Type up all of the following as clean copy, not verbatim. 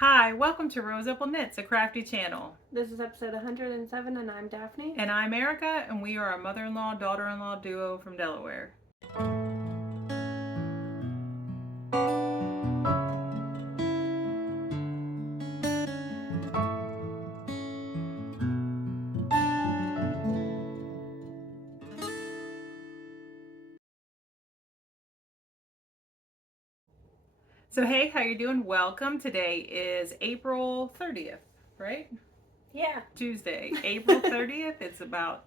Hi, welcome to RoseOpalKnits, a crafty channel. This is episode 107 and I'm Daphne. And I'm Erica, and we are a mother-in-law, daughter-in-law duo from Delaware. So hey, how you doing? Welcome. Today is April 30th, right? Yeah. Tuesday, April 30th. It's about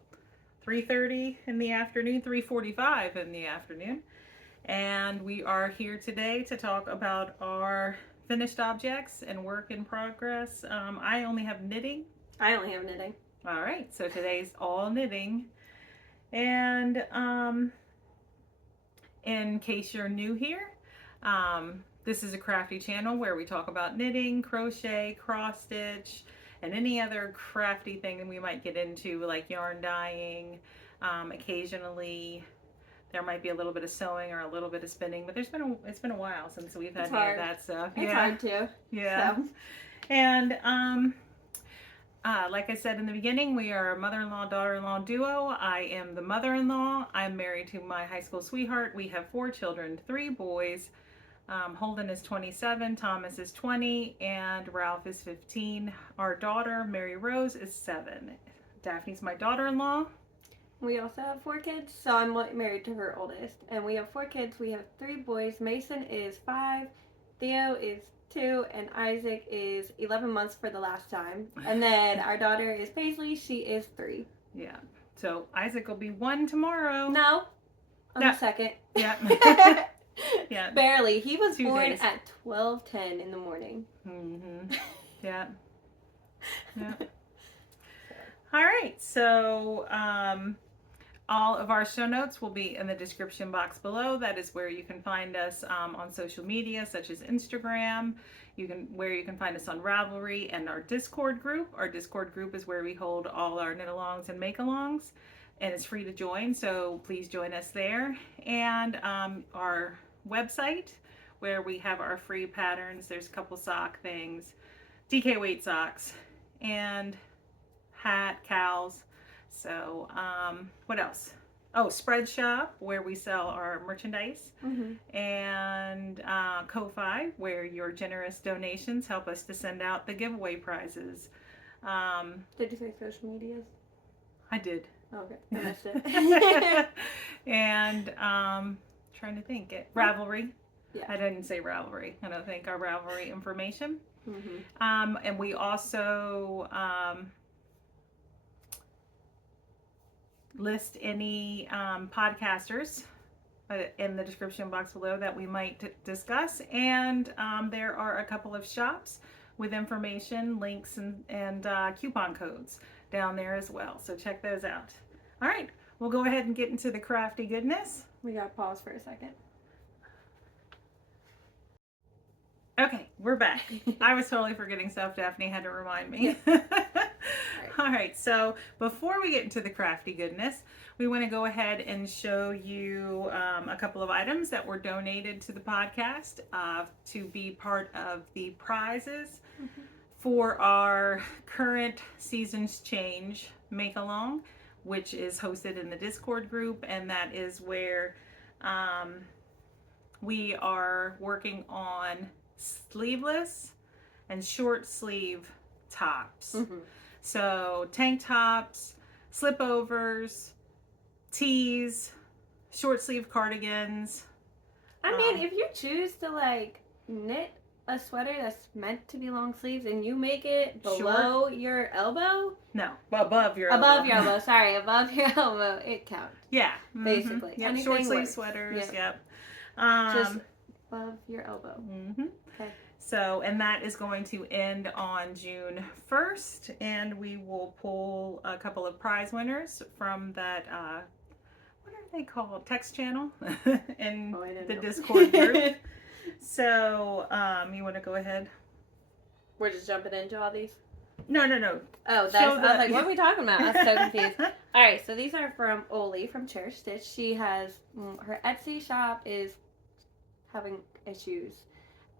3:30 in the afternoon, 3:45 in the afternoon. And we are here today to talk about our finished objects and work in progress. I only have knitting. I only have knitting. All right, so today's all knitting. And in case you're new here, this is a crafty channel where we talk about knitting, crochet, cross stitch, and any other crafty thing we might get into, like yarn dyeing. Occasionally there might be a little bit of sewing or a little bit of spinning, but it's been a while since we've had any of that stuff. It's hard too. Yeah. So. And like I said in the beginning, we are a mother-in-law, daughter-in-law duo. I am the mother-in-law. I'm married to my high school sweetheart. We have 4 children, 3 boys. Holden is 27, Thomas is 20, and Ralph is 15. Our daughter, Mary Rose, is 7. Daphne's my daughter-in-law. We also have 4 kids, so I'm married to her oldest. And we have 4 kids. We have 3 boys. Mason is 5, Theo is 2, and Isaac is 11 months for the last time. And then our daughter is Paisley. She is 3. Yeah. So Isaac will be 1 tomorrow. No. I'm the second. Yeah. Yeah. Barely. He was 2 born days. at 12:10 in the morning. Mm-hmm. Yeah. Yeah. All right. So all of our show notes will be in the description box below. That is where you can find us on social media, such as Instagram. Where you can find us on Ravelry and our Discord group. Our Discord group is where we hold all our knit-alongs and make-alongs, and it's free to join. So please join us there. And our website, where we have our free patterns. There's a couple sock things, DK weight socks, and hat, cows. So what else? Oh, Spread Shop, where we sell our merchandise, and Ko-Fi, where your generous donations help us to send out the giveaway prizes. Did you say social medias? I did. Okay, I missed it. And trying to think, Ravelry. Yeah. I didn't say Ravelry. I don't think our Ravelry information. And we also list any podcasters in the description box below that we might discuss. And there are a couple of shops with information, links, and coupon codes down there as well. So check those out. All right, we'll go ahead and get into the crafty goodness. We gotta pause for a second. Okay, we're back. I was totally forgetting stuff. Daphne had to remind me. All right, so before we get into the crafty goodness, we want to go ahead and show you a couple of items that were donated to the podcast to be part of the prizes for our current Seasons Change make-along, which is hosted in the Discord group, and that is where we are working on sleeveless and short sleeve tops. So tank tops, slipovers, tees, short sleeve cardigans. I mean, if you choose to like knit a sweater that's meant to be long sleeves and you make it below your elbow. No, above your elbow. Above your elbow, sorry, above your elbow, it counts. Yeah. Basically. Yep. Short sleeve sweaters, yep. Just above your elbow. Okay. So, and that is going to end on June 1st, and we will pull a couple of prize winners from that, what are they called? Text channel in the Discord group. So, you want to go ahead? We're just jumping into all these? No. Oh, I was like, what are we talking about? I was so confused. All right, so these are from Oli from Cherish Stitch. She has, her Etsy shop is having issues.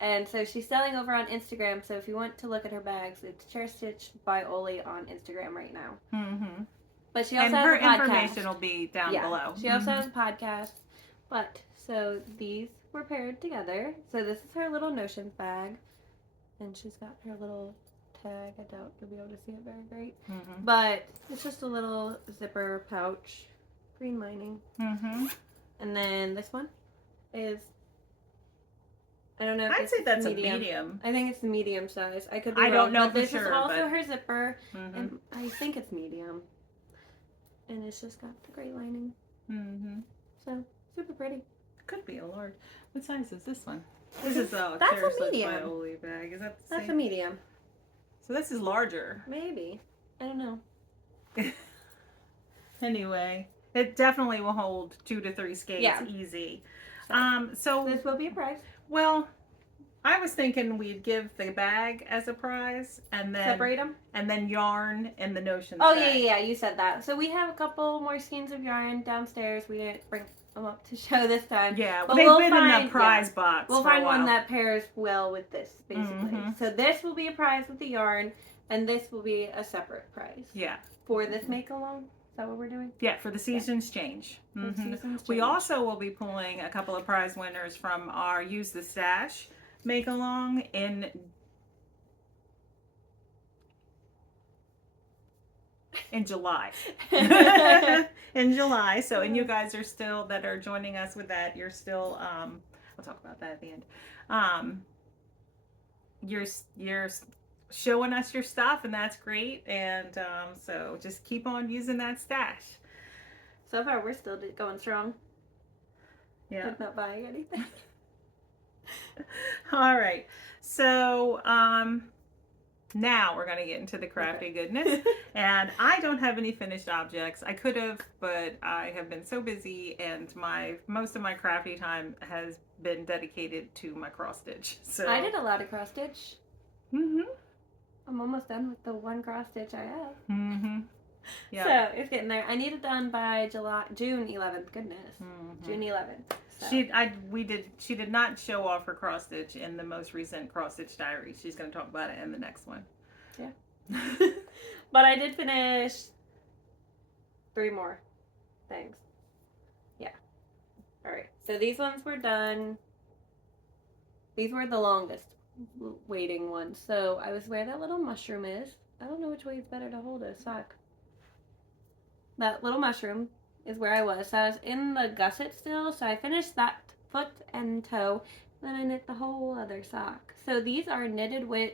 And so she's selling over on Instagram. So if you want to look at her bags, it's Chair Stitch by Oli on Instagram right now. Mm-hmm. But she also And her has a podcast. information will be down below. She also has a podcast. But so these were paired together. So this is her little Notions bag, and she's got her little tag. I doubt you'll be able to see it very great, but it's just a little zipper pouch, green lining. And then this one is, I don't know if I'd say that's a medium. I think it's the medium size. I could be I wrong, don't know but for this sure, is also but... her zipper, and I think it's medium. And it's just got the gray lining. So super pretty. Could be a large. What size is this one? This is a That's Chair a Stitch medium. by Oli bag. Is that the same? That's a medium. So this is larger. Maybe. I don't know. Anyway, it definitely will hold 2 to 3 skates easy. So this will be a prize. Well, I was thinking we'd give the bag as a prize and then separate them, and then yarn and the Notions. Oh bag. yeah, you said that. So we have a couple more skeins of yarn downstairs. We didn't bring them up to show this time. Yeah, but they've we'll been find, in the prize box. We'll for a find while. one that pairs well with this, basically. So this will be a prize with the yarn, and this will be a separate prize. Yeah. For this make along. Is that what we're doing? Yeah, for the seasons change. The seasons change. We also will be pulling a couple of prize winners from our Use the Stash make along in July. In July. So, and you guys are still, that are joining us with that, you're still, I'll talk about that at the end. You're showing us your stuff, and that's great. And so just keep on using that stash. So far, we're still going strong. Yeah. I'm not buying anything. All right. So now we're going to get into the crafty goodness. And I don't have any finished objects. I could have, but I have been so busy, and most of my crafty time has been dedicated to my cross stitch. So I did a lot of cross stitch. I'm almost done with the one cross stitch I have. Yeah. So it's getting there. I need it done by June 11th. Goodness, June 11th. So. She did not show off her cross stitch in the most recent cross stitch diary. She's going to talk about it in the next one. Yeah. But I did finish 3 more things. Yeah. All right. So these ones were done. These were the longest waiting ones. So I was where that little mushroom is. I don't know which way is better to hold a sock. That little mushroom is where I was. So I was in the gusset still. So I finished that foot and toe. Then I knit the whole other sock. So these are knitted with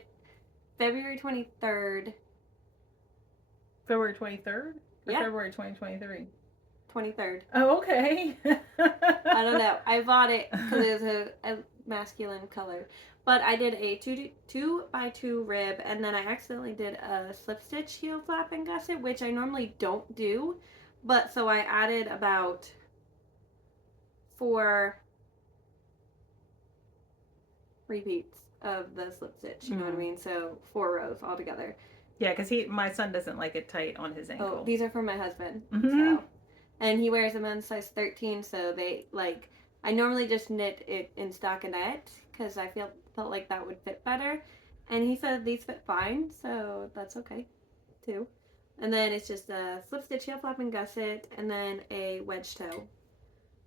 February 23rd. February 23rd? Or Yeah. February 2023? 23rd. Oh, okay. I don't know. I bought it because it was a masculine color. But I did a 2x2 rib, and then I accidentally did a slip stitch heel flap and gusset, which I normally don't do. But so I added about 4 repeats of the slip stitch. You know what I mean? So 4 rows altogether. Yeah, because my son doesn't like it tight on his ankle. Oh, these are for my husband. So, and he wears a men's size 13, so they like. I normally just knit it in stockinette because I felt like that would fit better, and he said these fit fine, so that's okay, too. And then it's just a slip stitch heel flap and gusset, and then a wedge toe.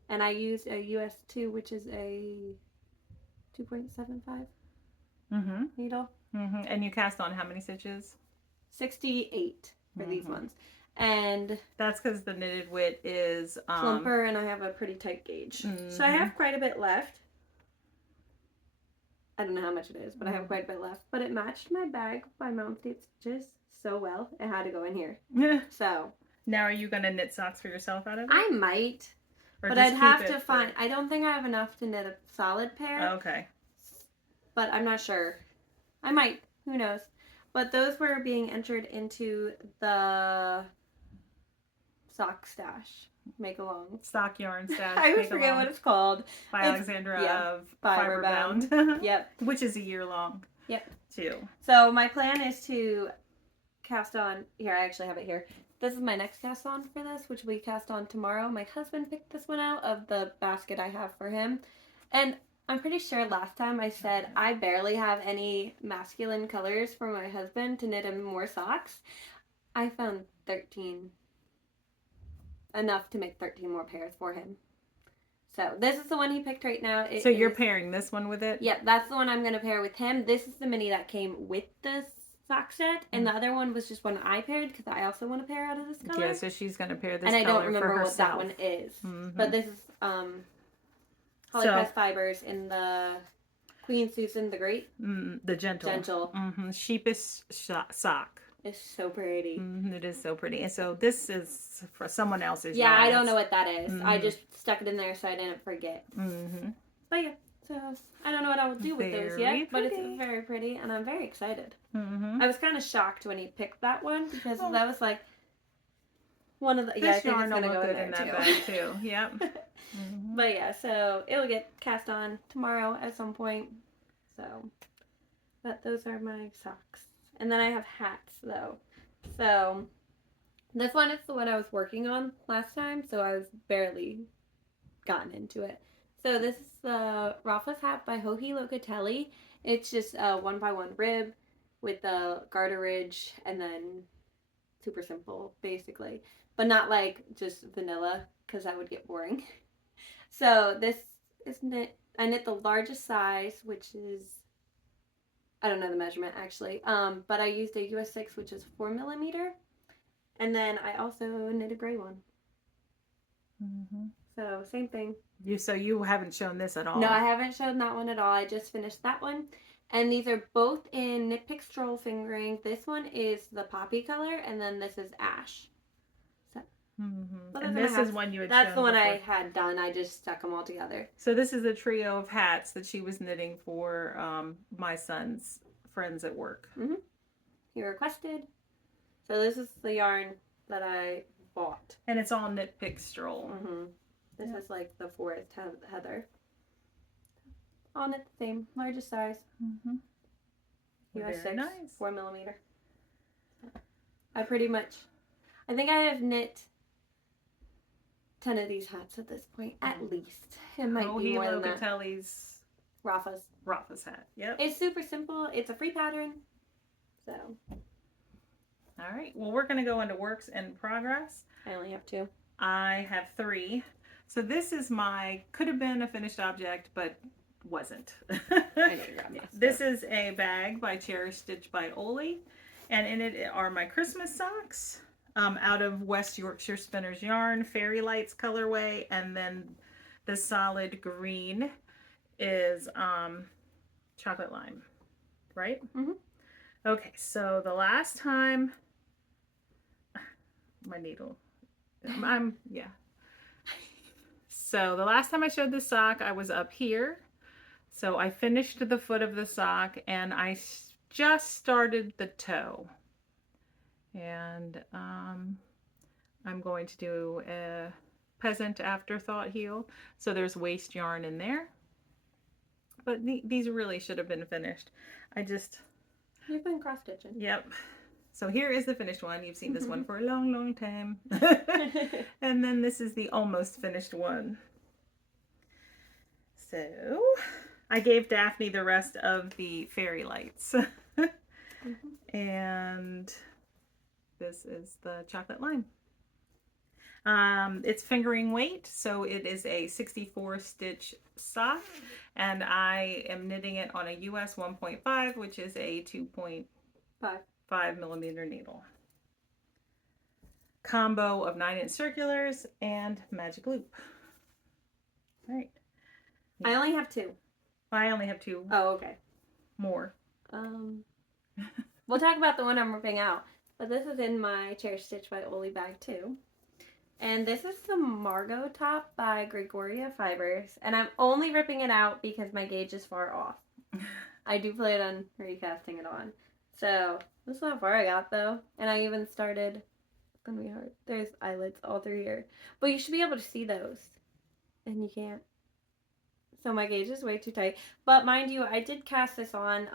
And I used a US 2, which is a 2.75 needle. And you cast on how many stitches? 68 for these ones. And that's because the knitted width is plumper, and I have a pretty tight gauge. So I have quite a bit left. I don't know how much it is, but I have quite a bit left. But it matched my bag by Mountain State Stitches so well, it had to go in here. Yeah. So now are you going to knit socks for yourself out of it? I might, or but I'd have to find. I don't think I have enough to knit a solid pair. Okay. But I'm not sure. I might. Who knows? But those were being entered into the sock stash make along. Stock yarn stash. I always forget what it's called. By Alexandra of Fiberbound. Yep. Which is a year long. Yep. Too. So my plan is to cast on. Here, I actually have it here. This is my next cast on for this, which we cast on tomorrow. My husband picked this one out of the basket I have for him. And I'm pretty sure last time I said I barely have any masculine colors for my husband to knit him more socks. I found 13. Enough to make 13 more pairs for him. So this is the one he picked right now. So you're pairing this one with it? Yep, that's the one I'm going to pair with him. This is the mini that came with the sock set, and the other one was just one I paired because I also want to pair out of this color. Yeah, so she's going to pair this and I color don't remember for what herself. that one is. Mm-hmm. But this is Holly-pressed fibers in the Queen Susan the Great. The gentle. Sheepish sock. It's so pretty. It is so pretty. And so this is for someone else's. Yeah, yarn. I don't know what that is. I just stuck it in there so I didn't forget. But yeah, so I don't know what I will do with those yet, but it's very pretty, and I'm very excited. I was kind of shocked when he picked that one because that was like one of the. This yeah, I think yarn it's gonna will go look in good there in that bag too. Yep. But yeah, so it'll get cast on tomorrow at some point. So, but those are my socks. And then I have hats though. So this one is the one I was working on last time, so I was barely gotten into it. So this is the Rafa's hat by Joji Locatelli. It's just a 1x1 rib with the garter ridge and then super simple basically. But not like just vanilla because that would get boring. So this is knit. I knit the largest size, which is, I don't know the measurement actually, but I used a US 6, which is 4mm, and then I also knit a gray one. So same thing. So you haven't shown this at all? No, I haven't shown that one at all. I just finished that one, and these are both in Knit Pick Stroll fingering. This one is the poppy color, and then this is ash. So, and this is one you had. That's shown the one before. I had done. I just stuck them all together. So this is a trio of hats that she was knitting for my son's friends at work. He requested. So this is the yarn that I bought. And it's all Knit Pick Stroll. This is like the forest heather. All knit the same, largest size. US 6, nice. 4mm. I think I have knit 10 of these hats at this point, at least. It might be more than that. Locatelli's Rafa's hat. Yep. It's super simple. It's a free pattern. So. All right. Well, we're going to go into works in progress. I only have 2. I have 3. So this is could have been a finished object, but wasn't. This is a bag by Cherish Stitch by Oli, and in it are my Christmas socks out of West Yorkshire Spinners yarn, Fairy Lights colorway, and then the solid green is chocolate lime, right? Okay, so the last time my needle, so the last time I showed this sock, I was up here. So I finished the foot of the sock and I just started the toe. And I'm going to do a peasant afterthought heel. So there's waste yarn in there. But these really should have been finished. You've been cross-stitching. Yep. So here is the finished one. You've seen this one for a long, long time. And then this is the almost finished one. So I gave Daphne the rest of the fairy lights. And this is the chocolate lime. It's fingering weight, so it is a 64 stitch sock, and I am knitting it on a US 1.5, which is a 2.5mm needle. Combo of 9-inch circulars and magic loop. All right. I only have 2. I only have 2. Oh, okay. More. We'll talk about the one I'm ripping out. But this is in my Cherish Stitch by Oli bag too. And this is the Margot top by Gregoria Fibers. And I'm only ripping it out because my gauge is far off. I do plan on recasting it on. So this is how far I got though. And I even started, it's gonna be hard. There's eyelets all through here. But you should be able to see those. And you can't. So my gauge is way too tight. But mind you, I did cast this on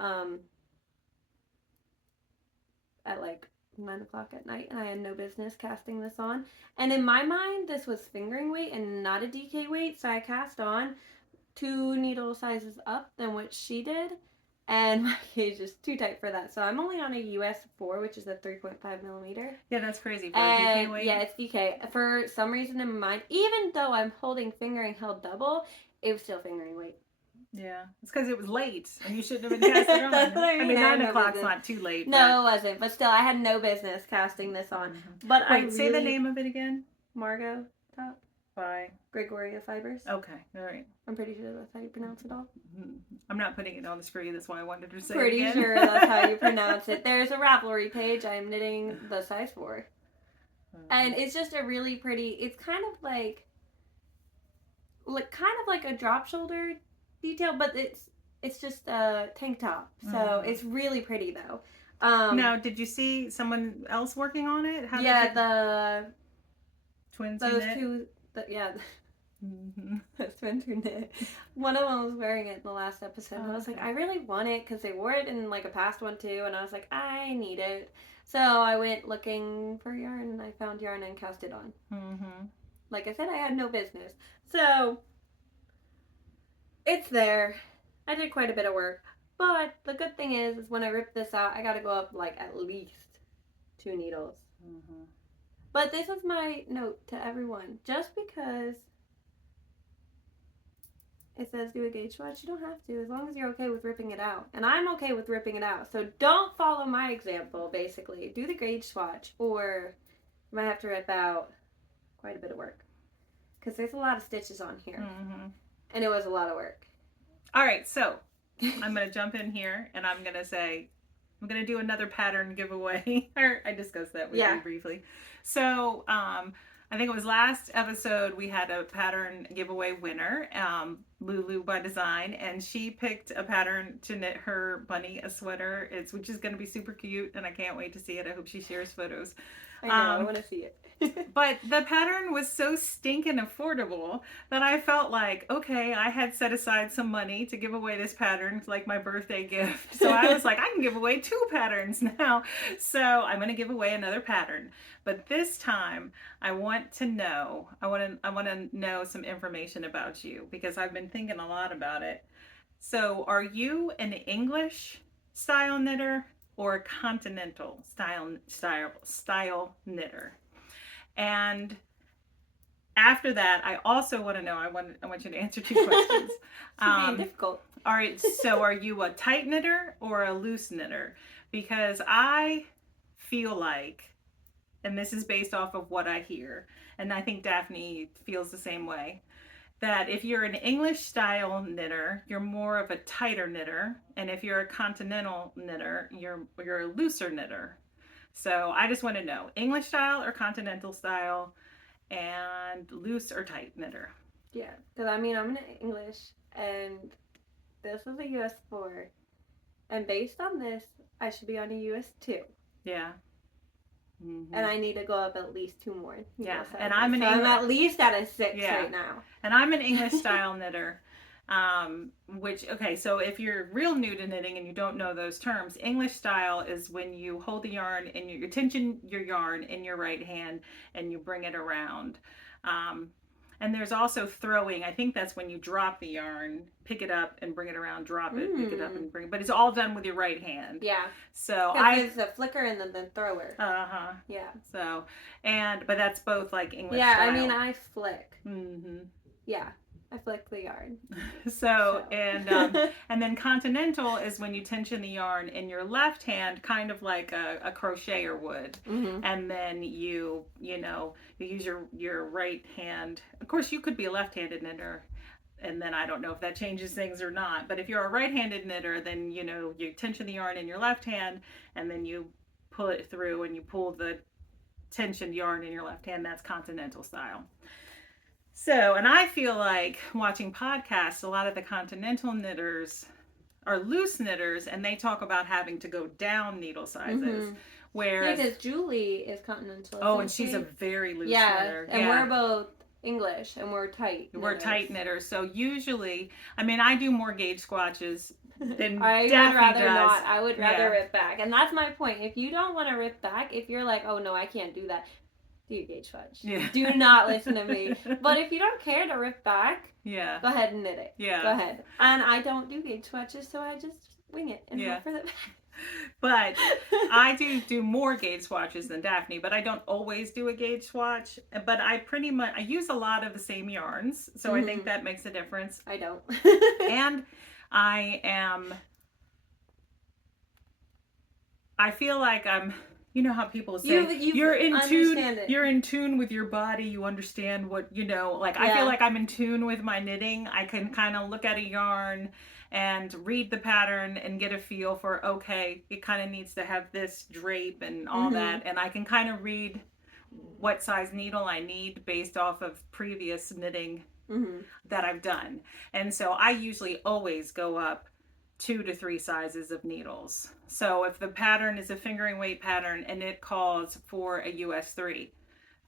at like 9 o'clock at night, and I had no business casting this on. And in my mind, this was fingering weight and not a DK weight, so I cast on. 2 needle sizes up than what she did, and my gauge is too tight for that. So I'm only on a US 4, which is a 3.5 millimeter. Yeah, that's crazy for And UK weight. yeah, it's UK. For some reason in my mind, even though I'm holding fingering held double, it was still fingering weight. Yeah, it's because it was late and you shouldn't have been casting on. That's what I mean. 9 o'clock's not too late. No, it wasn't. But still, I had no business casting this on. Mm-hmm. But Wait, say the name of it again. Margot Top. By Gregoria Fibers. Okay, all right. I'm pretty sure that's how you pronounce it all. I'm not putting it on the screen. That's why I wanted to say Pretty it again. sure that's how you pronounce it. There's a Ravelry page. I'm knitting the size 4. And it's just a really pretty, it's kind of like a drop shoulder detail, but it's just a tank top. So it's really pretty though. Now, did you see someone else working on it? The twins. Those two. Those twins who knit. One of them was wearing it in the last episode. And I was like, I really want it because they wore it in like a past one too. And I was like, I need it. So I went looking for yarn and I found yarn and cast it on. Like I said, I had no business. So it's there. I did quite a bit of work. But the good thing is when I rip this out, I got to go up like at least 2 needles. But this is my note to everyone. Just because it says do a gauge swatch, you don't have to, as long as you're okay with ripping it out. And I'm okay with ripping it out. So don't follow my example, basically. Do the gauge swatch, or you might have to rip out quite a bit of work. Because there's a lot of stitches on here. And it was a lot of work. All right, so I'm going to jump in here and I'm going to say, I'm going to do another pattern giveaway. I discussed that with you briefly. So, I think it was last episode we had a pattern giveaway winner, Lulu by Design, and she picked a pattern to knit her bunny a sweater, which is going to be super cute, and I can't wait to see it. I hope she shares photos. I know, I want to see it. But the pattern was so stinking affordable that I felt like, okay, I had set aside some money to give away this pattern, like my birthday gift. So I was like, I can give away 2 patterns now. So I'm going to give away another pattern. But this time I want to know some information about you, because I've been thinking a lot about it. So are you an English style knitter or a continental style knitter? And after that, I also want to know, I want you to answer 2 questions. It's being difficult. All right, so are you a tight knitter or a loose knitter? Because I feel like, and this is based off of what I hear, and I think Daphne feels the same way, that if you're an English style knitter, you're more of a tighter knitter, and if you're a continental knitter, you're a looser knitter. So I just want to know, English style or continental style, and loose or tight knitter? Yeah, because I mean, I'm in English, and this is a US 4, and based on this, I should be on a US 2. Yeah. And I need to go up at least 2 more. Yeah, and I'm at least at a 6 right now. And I'm an English style knitter. So if you're real new to knitting and you don't know those terms, English style is when you hold the yarn and you tension your yarn in your right hand and you bring it around. And there's also throwing. I think that's when you drop the yarn, pick it up and bring it around, drop it, pick it up and bring it. But it's all done with your right hand. Yeah. So it's a flicker and then the thrower. Yeah. So, but that's both like English style. style. I mean, I flick. Yeah. I flick the yarn. And then continental is when you tension the yarn in your left hand, kind of like a crocheter would. And then you use your right hand. Of course, you could be a left-handed knitter, and then I don't know if that changes things or not. But if you're a right-handed knitter, then you tension the yarn in your left hand, and then you pull it through, and you pull the tensioned yarn in your left hand. That's continental style. So, and I feel like watching podcasts, a lot of the continental knitters are loose knitters, and they talk about having to go down needle sizes. Whereas because Julie is continental. Oh, and she's a very loose knitter. And we're both English, and we're tight knitters. We're tight knitters. So usually, I mean, I do more gauge swatches than I Daphne would rather does. not. I would rather rip back. And that's my point. If you don't want to rip back, if you're like, oh no, I can't do that, do your gauge swatch. Yeah. Do not listen to me. But if you don't care to rip back, Yeah. go ahead and knit it. Yeah. Go ahead. And I don't do gauge swatches, so I just wing it and hope for the best. But I do more gauge swatches than Daphne, but I don't always do a gauge swatch. But I use a lot of the same yarns, so I think that makes a difference. I don't. And I feel like you know how people say you're in tune. You're in tune with your body. You understand what Like I feel like I'm in tune with my knitting. I can kind of look at a yarn and read the pattern and get a feel for, okay, it kind of needs to have this drape and all that, and I can kind of read what size needle I need based off of previous knitting that I've done. And so I usually always go up 2 to 3 sizes of needles. So if the pattern is a fingering weight pattern and it calls for a US 3,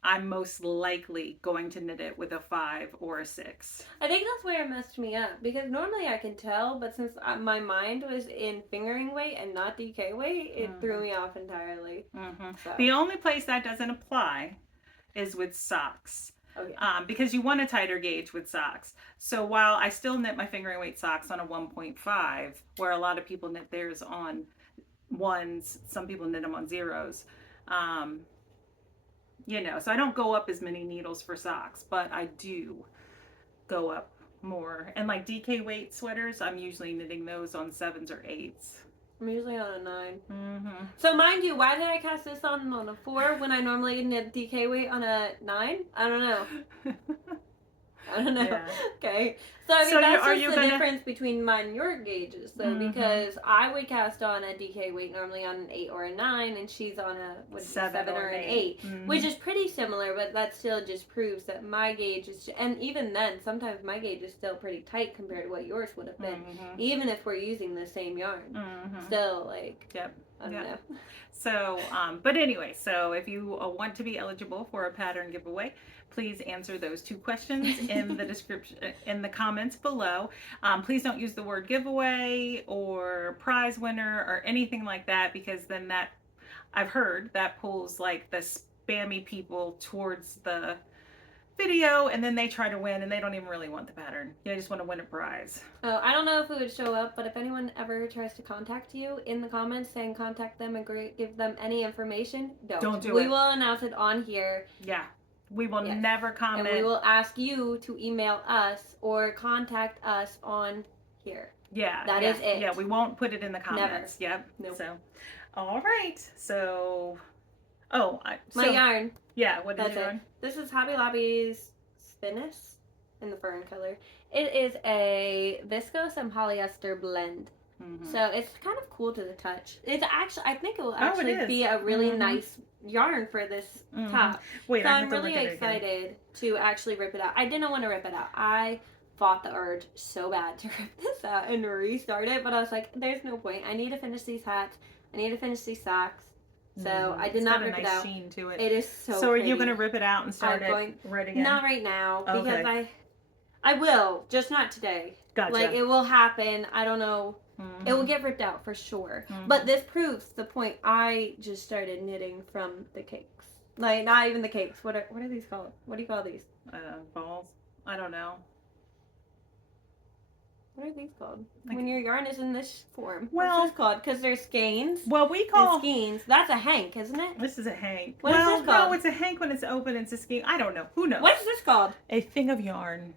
I'm most likely going to knit it with a 5 or a 6. I think that's where it messed me up, because normally I can tell, but since my mind was in fingering weight and not DK weight, it threw me off entirely. So. The only place that doesn't apply is with socks. Okay. Because you want a tighter gauge with socks. So while I still knit my fingering weight socks on a 1.5, where a lot of people knit theirs on 1s, some people knit them on 0s. So I don't go up as many needles for socks, but I do go up more. And like DK weight sweaters, I'm usually knitting those on 7s or 8s. I'm usually on a 9. So mind you, why did I cast this on a 4 when I normally knit DK weight on a 9? I don't know. Yeah. Okay. So I mean, that's just the difference between mine and your gauges, though, because I would cast on a DK weight normally on an 8 or a 9, and she's on a 7 or an 8, which is pretty similar, but that still just proves that my gauge is, and even then, sometimes my gauge is still pretty tight compared to what yours would have been, even if we're using the same yarn. Still, like, I don't know. So, but anyway, so if you want to be eligible for a pattern giveaway, please answer those 2 questions in the description, in the comments below. Please don't use the word giveaway or prize winner or anything like that, because then that, I've heard, that pulls like the spammy people towards the video, and then they try to win and they don't even really want the pattern. They just want to win a prize. Oh, I don't know if it would show up, but if anyone ever tries to contact you in the comments saying contact them and give them any information, don't do it. We will announce it on here. Yeah. We will never comment. And we will ask you to email us or contact us on here. Yeah. That is it. Yeah, we won't put it in the comments. Never. Yep. Nope. So, all right. So, my yarn. Yeah, what is your yarn? This is Hobby Lobby's Spinness in the fern color. It is a viscose and polyester blend. So it's kind of cool to the touch. It's actually, I think it will actually be a really nice yarn for this top. Wait, so I'm really excited to actually rip it out. I didn't want to rip it out. I fought the urge so bad to rip this out and restart it, but I was like, there's no point. I need to finish these hats. I need to finish these socks. So I did not rip it out. Sheen to it. It is so So pretty. are you going to rip it out and start it right again? Not right now, because I will, just not today. Gotcha. Like, it will happen. I don't know. It will get ripped out for sure. But this proves the point. I just started knitting from the cakes. Like, not even the cakes. What are these called? What do you call these? Balls. I don't know. What are these called? When your yarn is in this form. Well, what's this called? Because there's skeins. Well, we call skeins. That's a hank, isn't it? This is a hank. What is this called? No, it's a hank when it's open. It's a skein. I don't know. Who knows? What is this called? A thing of yarn.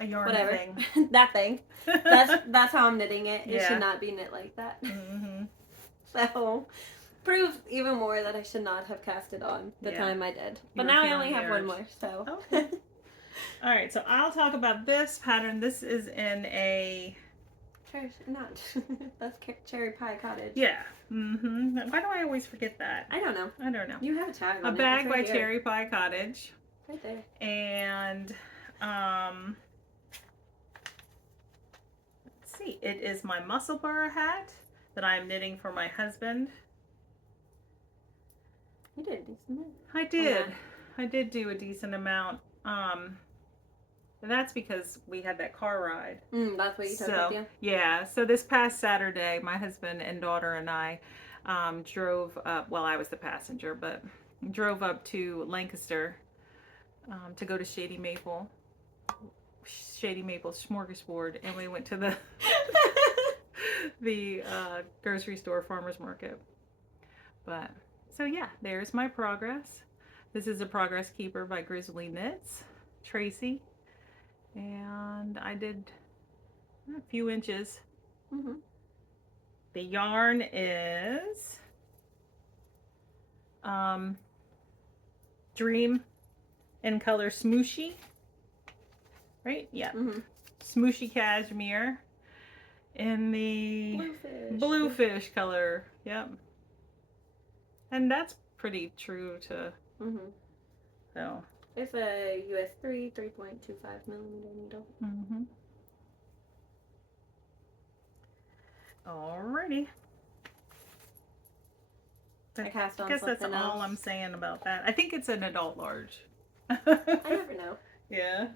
A yarn thing. That thing. That's how I'm knitting it. It should not be knit like that. So, proves even more that I should not have cast it on the time I did. But now I only have one more, so. Okay. All right, so I'll talk about this pattern. This is in a... That's Cherry Pie Cottage. Yeah. Why do I always forget that? I don't know. You have a tag on it. A Bag by Cherry Pie Cottage. Right there. And, let's see. It is my muscle bar hat that I'm knitting for my husband. You did a decent amount. I did. I did do a decent amount. That's because we had that car ride. That's what you took with you? Yeah. So this past Saturday, my husband and daughter and I drove up. Well, I was the passenger, but drove up to Lancaster to go to Shady Maple Smorgasbord, and we went to the grocery store farmer's market. But so yeah, there's my progress. This is a progress keeper by Grizzly Knits, Tracy, and I did a few inches. Mm-hmm. The yarn is Dream in color Smooshy, right? Yeah. Mm-hmm. Smooshy Cashmere in the bluefish color. Yep. And that's pretty true to. Mm-hmm. So. It's a US 3.25 millimeter needle. Mm-hmm. Alrighty. I cast on I guess that's something all else. I'm saying about that. I think it's an adult large. I never know. Yeah.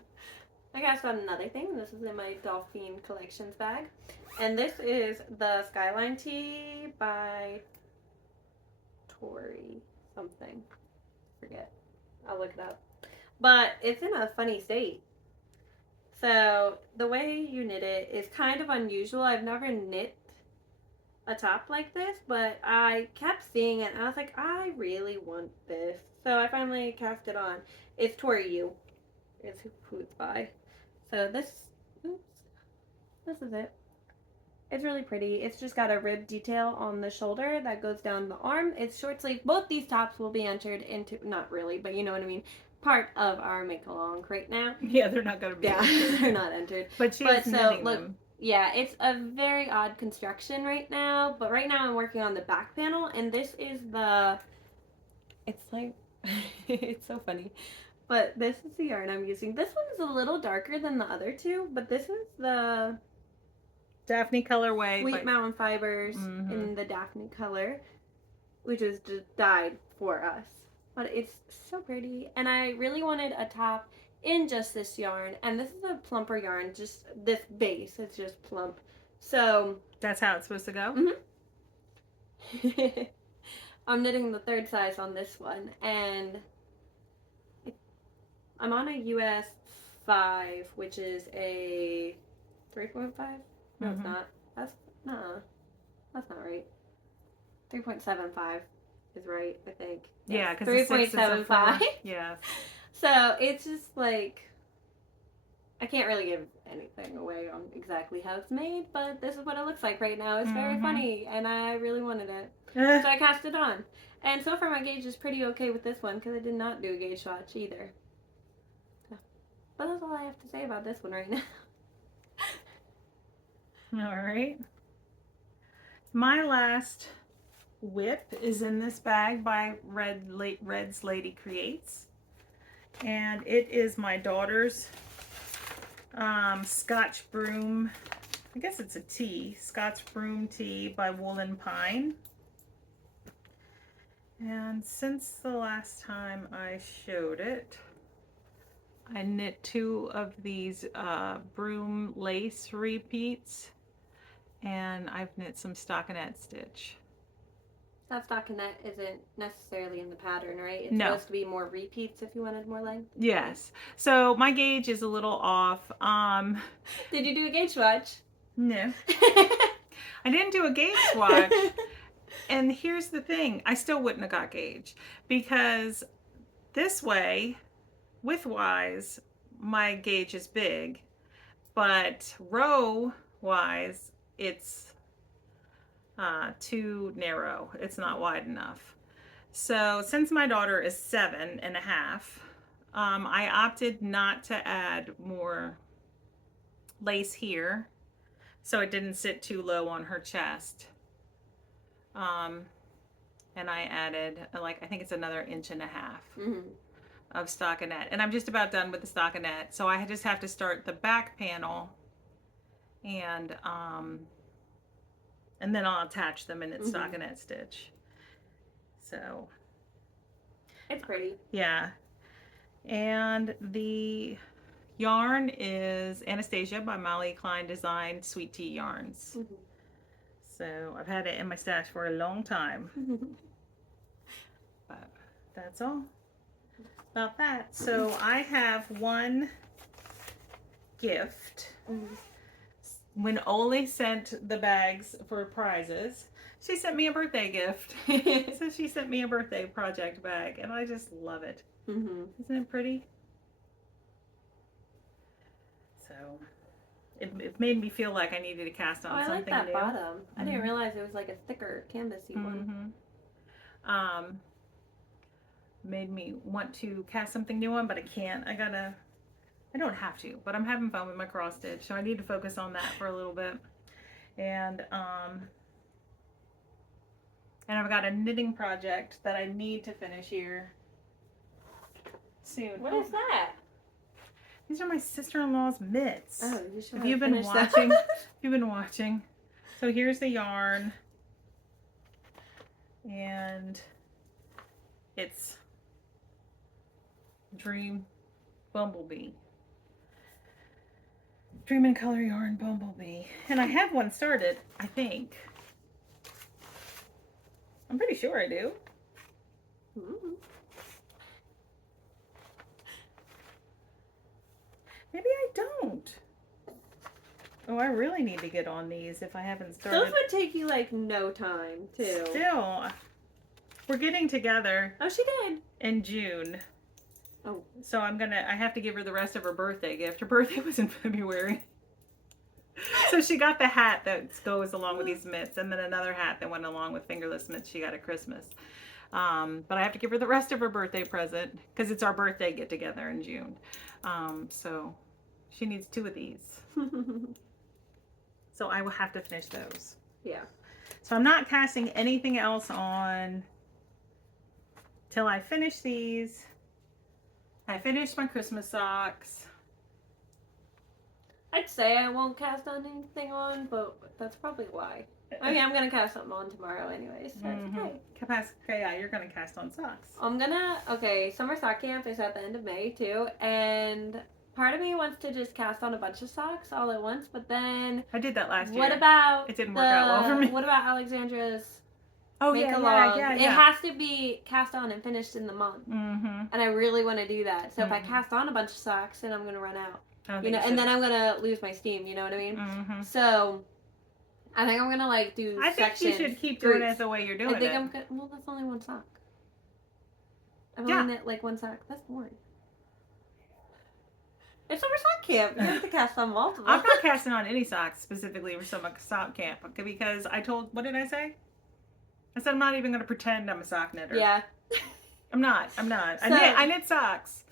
I cast on another thing. This is in my Dolphin Collections bag. And this is the Skyline Tea by Tori something. Forget. I'll look it up. But it's in a funny state. So the way you knit it is kind of unusual. I've never knit a top like this, but I kept seeing it and I was like, I really want this. So I finally cast it on. It's Tori U. Is who it's by. So this is it. It's really pretty. It's just got a rib detail on the shoulder that goes down the arm. It's short sleeve. Both these tops will be entered into, not really, but you know what I mean, part of our make along right now. Yeah, they're not going to be. Yeah, they're not entered. But she's knitting look, them. yeah, it's a very odd construction right now, but right now I'm working on the back panel, and this is the, it's like, it's so funny, but this is the yarn I'm using. This one is a little darker than the other two, but this is the Daphne colorway. Sweet Mountain Fibers in the Daphne color, which is just dyed for us. But it's so pretty, and I really wanted a top in just this yarn, and this is a plumper yarn, just this base, it's just plump. So that's how it's supposed to go? Mm-hmm. I'm knitting the third size on this one, and I'm on a US 5, which is a 3.5. No, it's not. That's not right. 3.75 is right, I think. Yeah, because 3.75. Yeah. So it's just like, I can't really give anything away on exactly how it's made, but this is what it looks like right now. It's very funny, and I really wanted it. So I cast it on. And so far my gauge is pretty okay with this one, because I did not do a gauge swatch either. So, but that's all I have to say about this one right now. All right. My last whip is in this bag by Red's Lady Creates. And it is my daughter's Scotch Broom, I guess it's a tea, Scotch Broom tea by Woolen Pine. And since the last time I showed it, I knit 2 of these broom lace repeats, and I've knit some stockinette stitch. That stockinette isn't necessarily in the pattern, right? It's No. supposed to be more repeats if you wanted more length? Yes. So my gauge is a little off. Did you do a gauge swatch? No. I didn't do a gauge swatch. And here's the thing. I still wouldn't have got gauge. Because this way, width-wise, my gauge is big. But row-wise, it's too narrow. It's not wide enough. So since my daughter is 7.5, I opted not to add more lace here, so it didn't sit too low on her chest. And I added, like, I think it's another 1.5 inches of stockinette, and I'm just about done with the stockinette. So I just have to start the back panel, and then I'll attach them in its stockinette stitch. So it's pretty. Yeah. And the yarn is Anastasia by Molly Klein Designed Sweet Tea Yarns. So I've had it in my stash for a long time. But that's all about that. So I have one gift. When Oli sent the bags for prizes, she sent me a birthday gift. So she sent me a birthday project bag, and I just love it. Isn't it pretty? So it made me feel like I needed to cast on something new. I like that bottom. I didn't realize it was like a thicker canvasy one. Made me want to cast something new on, but I can't. I don't have to, but I'm having fun with my cross stitch, so I need to focus on that for a little bit. And I've got a knitting project that I need to finish here soon. What is that? These are my sister-in-law's mitts. Oh, you should have you been watching? You've been watching. So here's the yarn, and it's Dream Bumblebee. Dream and Color Yarn Bumblebee. And I have one started, I think. I'm pretty sure I do. Maybe I don't. Oh, I really need to get on these if I haven't started. Those would take you like no time, too. Still, we're getting together. Oh, she did. In June. Oh. So I have to give her the rest of her birthday gift. Her birthday was in February. So she got the hat that goes along with these mitts, and then another hat that went along with fingerless mitts she got at Christmas. But I have to give her the rest of her birthday present because it's our birthday get together in June. So she needs 2 of these. So I will have to finish those. Yeah. So I'm not casting anything else on till I finish these. I finished my Christmas socks. I'd say I won't cast on anything on, but that's probably why. I mean, I'm gonna cast something on tomorrow anyways. So that's okay. Yeah, you're gonna cast on socks. Summer sock camp is at the end of May too, and part of me wants to just cast on a bunch of socks all at once, but then I did that last year. What about it didn't work out well for me? What about Alexandra's? Yeah. It has to be cast on and finished in the month, and I really want to do that. So if I cast on a bunch of socks, then I'm gonna run out. You know, and then I'm gonna lose my steam. You know what I mean? So I think I'm gonna like do. I think you should keep doing it the way you're doing it. I'm gonna. Well, that's only one sock. I've only knit like one sock. That's boring. It's summer sock camp. You have to cast on multiple. I'm not casting on any socks specifically for summer sock camp because what did I say? I said I'm not even gonna pretend I'm a sock knitter. Yeah. I'm not. So, I knit socks.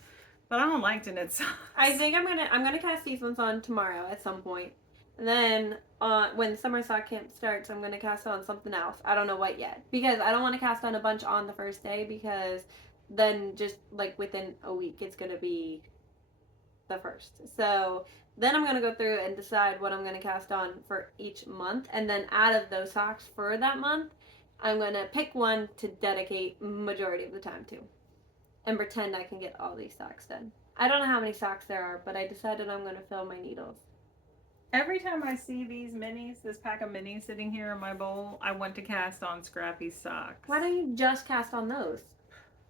But I don't like to knit socks. I think I'm gonna cast these ones on tomorrow at some point. And then when summer sock camp starts, I'm gonna cast on something else. I don't know what yet. Because I don't want to cast on a bunch on the first day because then just like within a week it's gonna be the first. So then I'm gonna go through and decide what I'm gonna cast on for each month, and then out of those socks for that month, I'm gonna pick one to dedicate majority of the time to. And pretend I can get all these socks done. I don't know how many socks there are, but I decided I'm going to fill my needles. Every time I see these minis, this pack of minis sitting here in my bowl, I want to cast on Scrappy's socks. Why don't you just cast on those?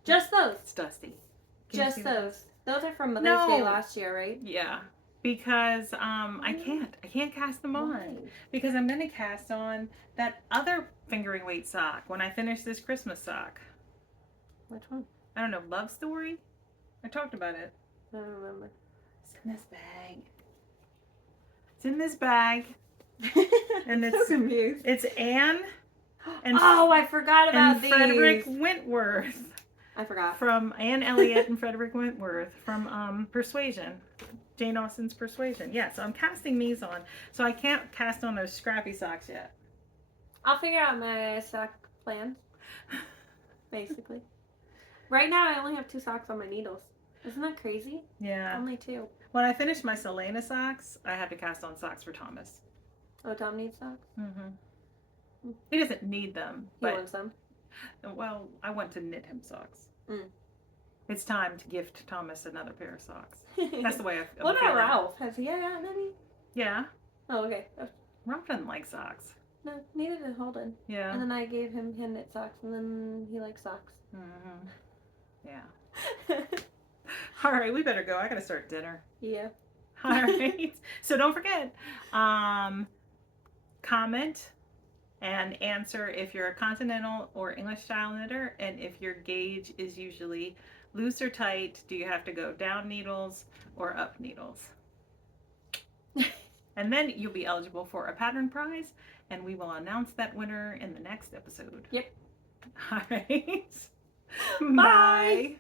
Just those. It's dusty. Just those. Those are from Mother's Day last year, right? Yeah. Because I can't cast them on. Why? Because I'm going to cast on that other fingering weight sock when I finish this Christmas sock. Which one? I don't know, Love Story? I talked about it. I don't remember. It's in this bag. It's in this bag. And it's so confused. It's Anne and I forgot about these. Frederick Wentworth. I forgot. From Anne Elliot and Frederick Wentworth from Persuasion. Jane Austen's Persuasion. Yeah, so I'm casting these on. So I can't cast on those scrappy socks yet. I'll figure out my sock plans. Basically. Right now, I only have 2 socks on my needles. Isn't that crazy? Yeah. Only 2. When I finish my Selena socks, I have to cast on socks for Thomas. Oh, Tom needs socks? Mm-hmm. He doesn't need them. He wants them. Well, I want to knit him socks. It's time to gift Thomas another pair of socks. That's the way I feel. What about Ralph? Has he gotten any? Yeah. Oh, okay. Ralph doesn't like socks. No, neither did Holden. Yeah. And then I gave him hand knit socks, and then he likes socks. Yeah. All right, we better go. I gotta start dinner. Yeah. All right. So don't forget, comment and answer if you're a continental or English style knitter, and if your gauge is usually loose or tight. Do you have to go down needles or up needles? And then you'll be eligible for a pattern prize, and we will announce that winner in the next episode. Yep. All right. Bye. Bye.